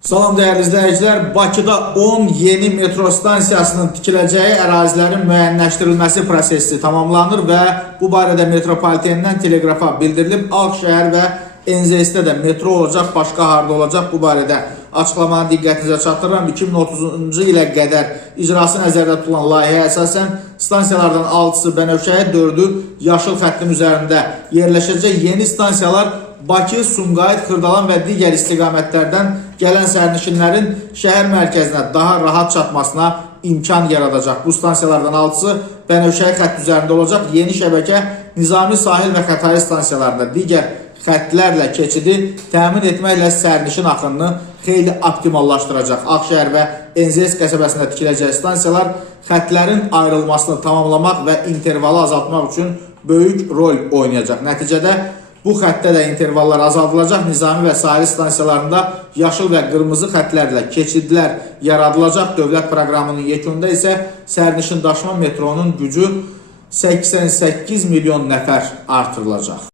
Salam dəyərli izləyicilər, Bakıda 10 yeni metro stansiyasının tikiləcəyi ərazilərin müəyyənləşdirilməsi prosesi tamamlanır və bu barədə metropolitenindən teleqrafa bildirilib. Ağşəhər və NZS-də də metro olacaq, başqa harda olacaq bu barədə açıqlamanı diqqətinizə çatdırıram. 2030-cu ilə qədər icrası nəzərdə tutulan layihəyə əsasən stansiyalardan 6-sı Bənövşəyə, 4-ü yaşıl xəttin üzərində yerləşəcək. Yeni stansiyalar Bakı, Sumqayıt, Xırdalan və digər istiqamətlərdən gələn sərnişinlərin şəhər mərkəzinə daha rahat çatmasına imkan yaradacaq. Bu stansiyalardan 6-sı Bənövşəyə xətt üzərində olacaq. Yeni şəbəkə Nizami Sahil və Xətai stansiyalarında digər xəttlərlə keçidi təmin etməklə sərnişin axınını xeyli optimallaşdıracaq. Ağşəhər və NZS qəsəbəsində tikiləcək stansiyalar xəttlərin ayrılmasını tamamlamaq və intervalı azaltmaq üçün böyük rol oynayacaq. Nəticədə bu xəttdə də intervallar azaldılacaq. Nizami və Sahil stansiyalarında yaşıl və qırmızı xəttlərlə keçidlər yaradılacaq. Dövlət proqramının yekununda isə sərnişin daşıma metronun gücü 88 milyon nəfər artırılacaq.